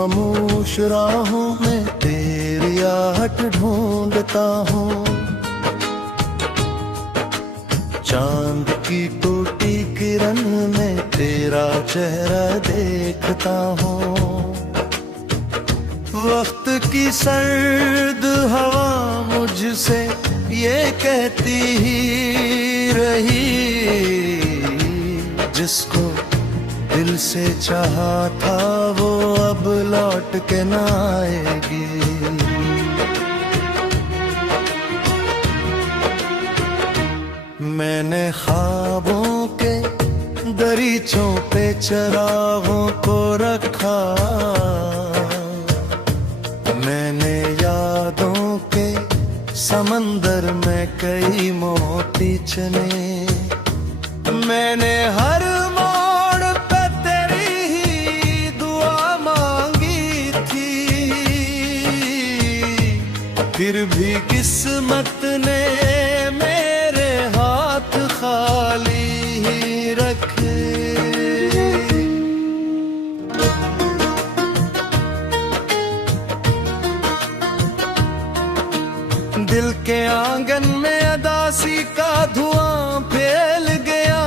खामोश राहों में तेरी आहट ढूंढता हूँ। चांद की टूटी किरण में तेरा चेहरा देखता हूँ। वक्त की सर्द हवा मुझसे ये कहती ही रही, जिसको दिल से चाहा था वो अब लौट के ना आएगी। मैंने ख्वाबों के दरीचों पे चरागों को रखा, मैंने यादों के समंदर में कई मोती चुने। मैंने हर मोड़ पे तेरी ही दुआ मांगी थी, फिर भी किस्मत ने मेरे हाथ खाली ही रखे। दिल के आंगन में अदासी का धुआं फैल गया,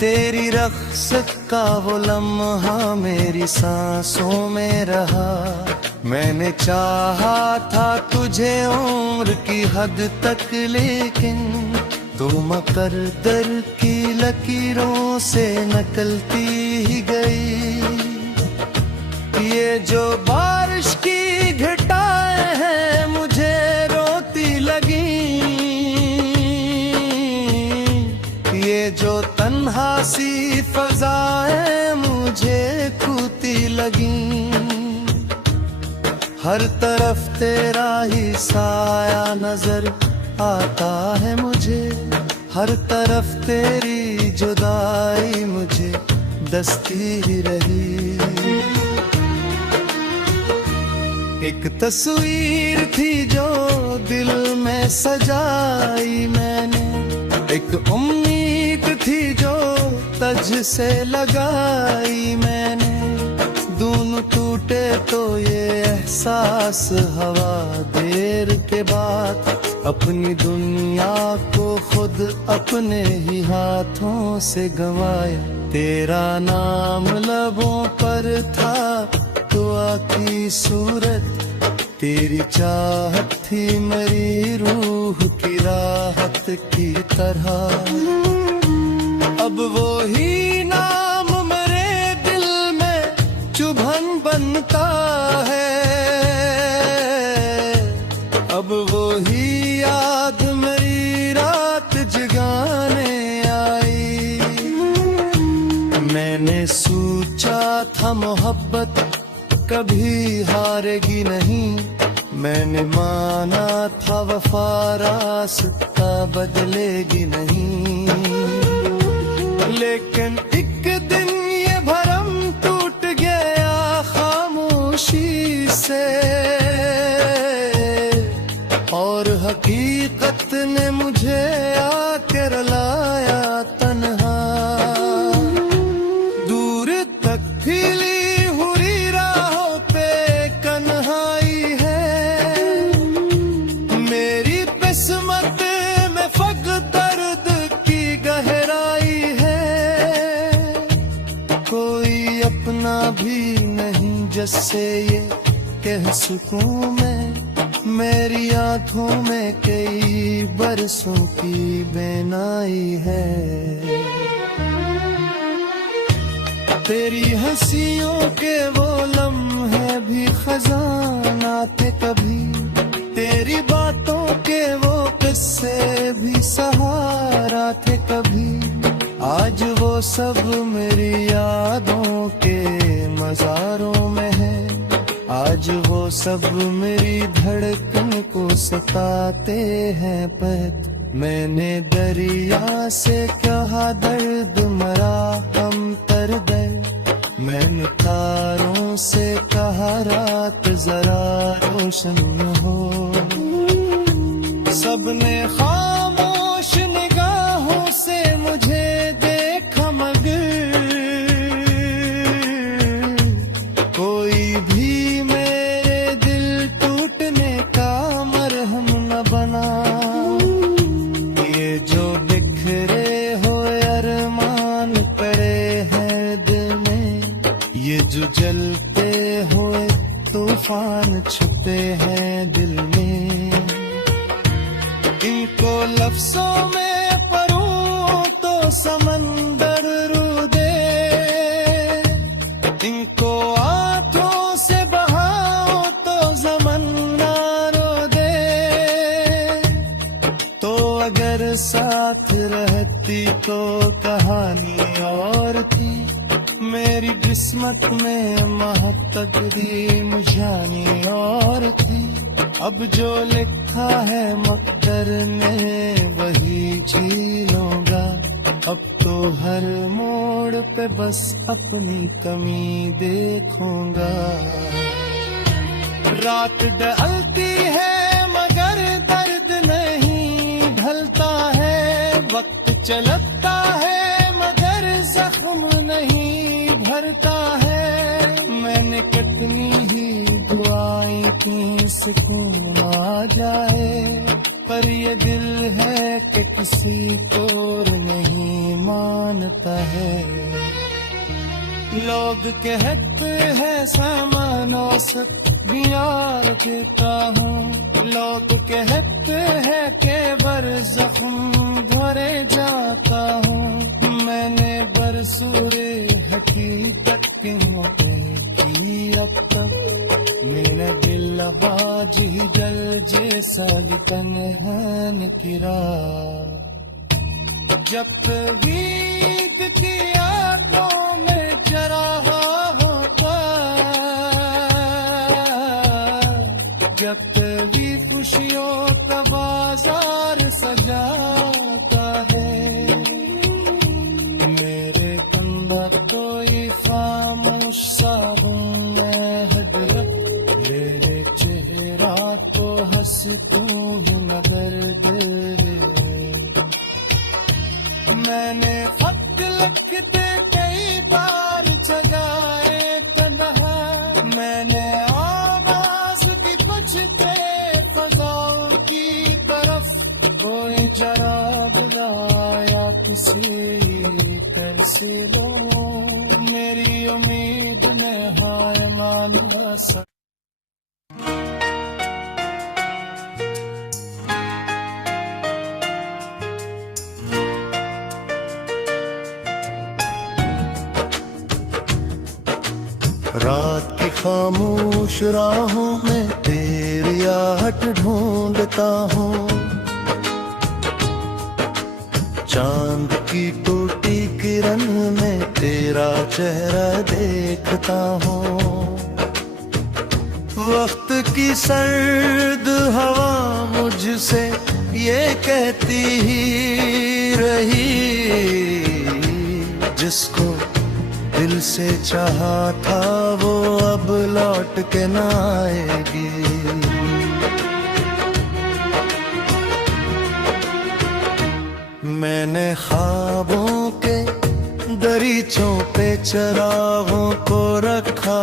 तेरी रख्सत का वो लम्हा मेरी सांसों में रहा। मैंने चाहा था तुझे उम्र की हद तक, लेकिन तू मकद्दर की लकीरों से नकलती ही गई। ये जो बारिश की घटाएं हैं मुझे रोती लगी, ये जो तन्हा सी फजाएं मुझे खूती लगी। हर तरफ तेरा ही साया नजर आता है मुझे, हर तरफ तेरी जुदाई मुझे दस्ती ही रही। एक तस्वीर थी जो दिल में सजाई मैंने, एक उम्मीद थी जो तज से लगाई मैंने। दोनों टूटे तो ये एहसास हवा देर के बाद, अपनी दुनिया को खुद अपने ही हाथों से गंवाया। तेरा नाम लबों पर था, दुआ की सूरत तेरी चाहत थी मेरी रूह की राहत की तरह। अब वो ही नाम मेरे दिल में चुभन बनता है, अब वो ही याद मेरी रात जगाने आई। मैंने सोचा था मोहब्बत कभी हारेगी नहीं, मैंने माना था वफा रास्ता बदलेगी नहीं। लेकिन एक दिन ये भरम टूट गया खामोशी से, और हकीकत ने मुझे आके रुलाया तन्हा। दूर तक फैली हुई राहों पे कन्हाई है, मेरी किस्मत में फक दर्द की गहराई है। कोई अपना भी नहीं जिससे ये कह सकूं मैं, मेरी आंखों में कई बरसों की बेनाई है। तेरी हंसियों के वो लम्हे भी खजाना थे कभी, तेरी बातों के वो किस्से भी सहारा थे कभी। आज वो सब मेरी यादों के मज़ारों में है, आज वो सब मेरी धड़कन को सताते हैं पहत। मैंने दरिया से कहा दर्द मरा हम तर दर्द, मैंने तारों से कहा रात जरा रोशन हो। सबने खामोश निगाहों से मुझे देखा मगर कोई भी तूफान छुपे हैं दिल में, इनको लफ्जों में परूं तो समंदर रू दे, इनको आंखों से बहाओ तो ज़मन्ना रो दे। तो अगर साथ रहती तो कहानी और थी, मेरी किस्मत में महतकदीर मुझानी और थी। अब जो लिखा है मक़दर ने वही जी लूंगा, अब तो हर मोड़ पे बस अपनी कमी देखूंगा। रात ढलती है मगर दर्द नहीं ढलता है, वक्त चलता है मगर जख्म नहीं भरता है। मैंने कितनी ही दुआएं की सुकून आ जाए, पर ये दिल है कि किसी को नहीं मानता है। लोग कहते हैं सामानों से बियार देता हूँ, लोग कहते हैं कि बर जख्म भरे जाता हूँ। मैंने बरसूरे हकीकत की अब तक मेरा दिल आवाज ही जल जैसा तन्हान किरा। जब तवीत की आंखों में जरा होता, जब तभी खुशियों का बाजार सजाता है। मेरे अंदर कोई खामोश सा मैं हजरत, मेरे चेहरा को हंसतू मगर दे। मैंने खत लिखते कई बार जगाए तन्हा, मैंने आवाज की पूछते फजाओं की तरफ, कोई जरा बुलाया किसी कर से लो। मेरी उम्मीद ने हाय माना सा। रात की खामोश राहों में तेरी आहट ढूंढता हूँ, चांद की टूटी किरण में तेरा चेहरा देखता हूँ। वक्त की सर्द हवा मुझसे ये कहती ही रही, जिसको दिल से चाहा था वो अब लौट के ना आएगी। मैंने ख्वाबों के दरीचों पे चरागों को रखा,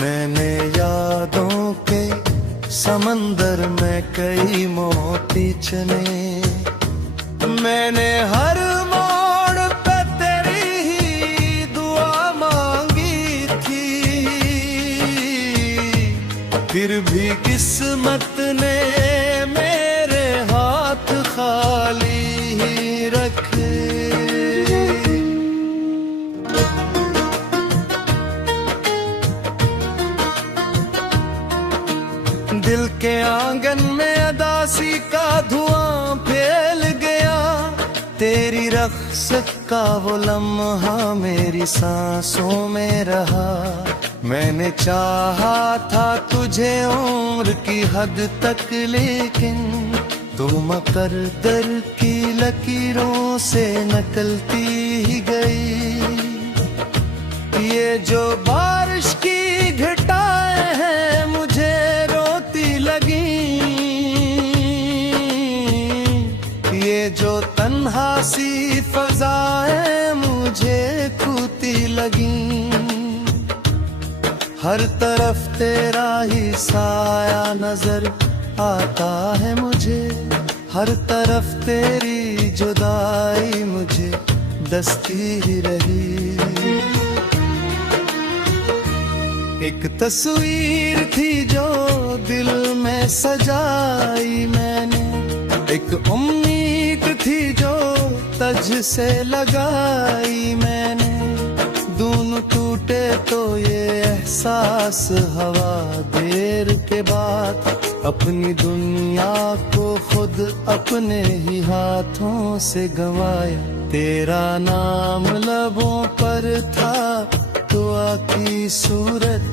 मैंने यादों के समंदर में कई मोती चुने। मैंने हर फिर भी किस्मत ने मेरे हाथ खाली ही रखे। दिल के आंगन में अदासी का धुआं फैल गया, तेरी रख्सत का वो लम्हा मेरी सांसों में रहा। मैंने चाहा था तुझे उम्र की हद तक, लेकिन तू मुकद्दर की लकीरों से निकलती ही गई। ये जो बारिश की घटाएं हैं मुझे रोती लगी, ये जो तन्हा सी फजाएं मुझे खूती लगी। हर तरफ तेरा ही साया नजर आता है मुझे, हर तरफ तेरी जुदाई मुझे दस्ती ही रही। एक तस्वीर थी जो दिल में सजाई मैंने, एक उम्मीद थी जो तज से लगाई मैंने। दोनों टूटे तो ये एहसास हवा देर के बाद, अपनी दुनिया को खुद अपने ही हाथों से गंवाया। तेरा नाम लबों पर था, दुआ की सूरत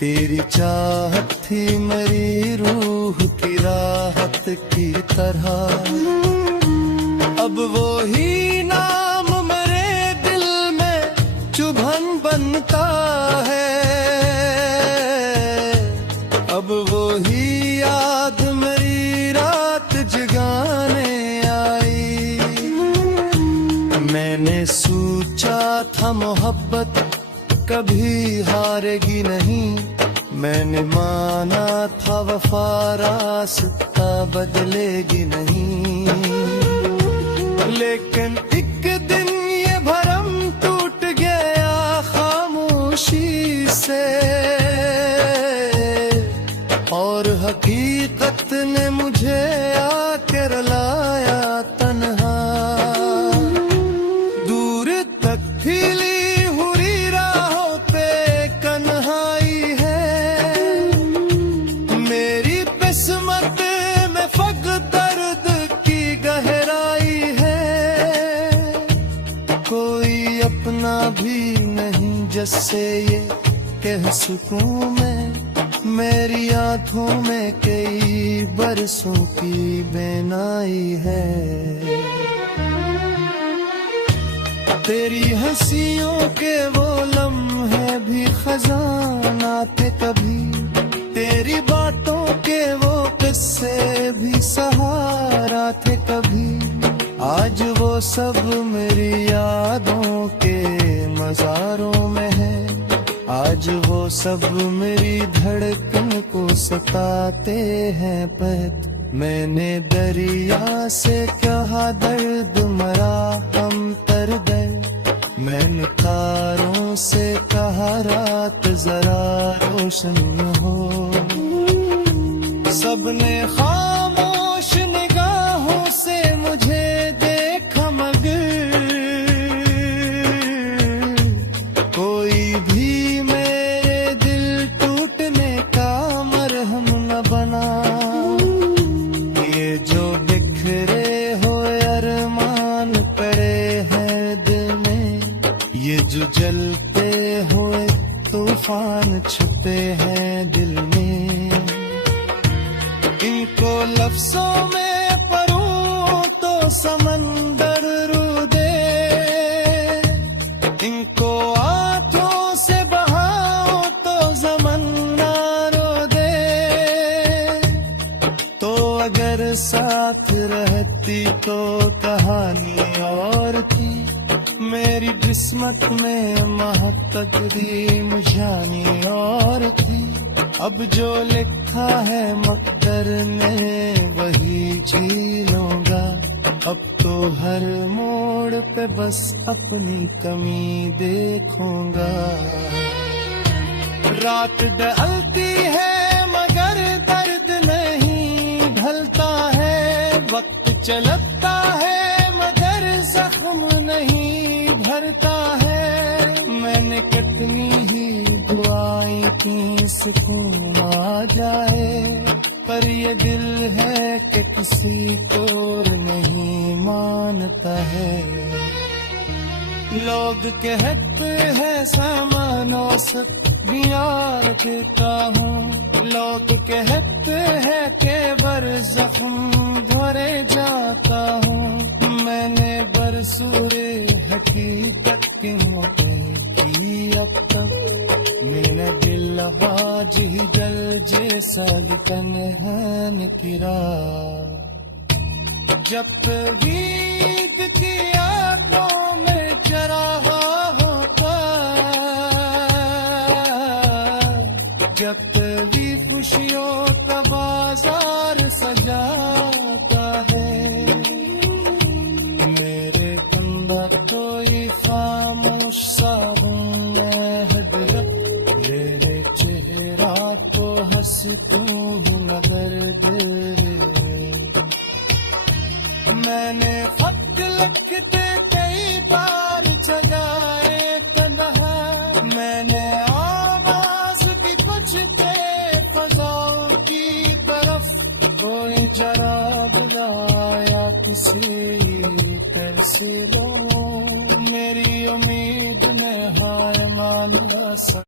तेरी चाहत थी मेरी रूह की राहत की तरह। अब वो ही नाम मेरे दिल में चुभन बनता है, अब वो ही याद मेरी रात जगाने आई। मैंने सोचा था मोहब्बत कभी हारेगी नहीं, मैंने माना था वफा रास्ता बदलेगी नहीं। लेकिन एक दिन ये भरम टूट गया खामोशी से, और हकीकत ने मुझे आके रुलाया तन्हा। दूर तक फैली हुई राहों पे कन्हाई है, मेरी किस्मत में फक़्त दर्द की गहराई है। कोई अपना भी नहीं जिससे ये कह सकूं मैं, मेरी आंखों में कई बरसों की बेनाई है। तेरी हंसियों के वो लम्हे भी खजाना थे कभी, तेरी बातों के वो किस्से भी सहारा थे कभी। आज वो सब मेरी यादों के मज़ारों में है, आज वो सब मेरी धड़कन को सताते हैं पहत। मैंने दरिया से कहा दर्द मरा हम तर गए, मैंने तारों से कहा रात जरा रोशन हो। सबने खामोश निगाहों से मुझे देखा मगर कोई भी मेरे दिल टूटने का मरहम न बना। ये जो बिखरे हो अरमान पड़े हैं दिल में, ये जो जलते हुए तूफान छुपे हैं दिल में, इनको लफ्जों में परूं तो समंदर रू दे, इनको आंखों से बहाओ तो ज़मन्ना रो दे। तो अगर साथ रहती तो कहानी और थी, मेरी किस्मत में महतकदीम जानी और थी। अब जो लिखा है मक़दर ने वही जी लूंगा, अब तो हर मोड़ पे बस अपनी कमी देखूंगा। रात ढलती है मगर दर्द नहीं ढलता है, वक्त चलता है मगर जख्म नहीं भरता है। मैंने कितनी ही दुआएं की सुकून आ जाए, पर ये दिल है कि किसी को नहीं मानता है। लोग कहते हैं सामान औसत बियार देता हूँ, लोग कहते हैं के बर जख्म भरे जाता हूँ। मैंने बरसूरे हकीकत के मौके की अब तक, मेरा दिल आवाज ही जल जैसा लिखन है निकरा। जब वीद की आंखों में चराहा होता, जब भी खुशियों का बाजार सजाता है, मेरे अंदर कोई खामोश सा हजरत मेरे तू हूँ मगर दिल मैंने खत लिखते कई बार जगाए तन्हा मैंने आवाज भी कुछ दे फजाओं की तरफ कोई जरा बुलाया किसी तरसे लो मेरी उम्मीद ने हार माना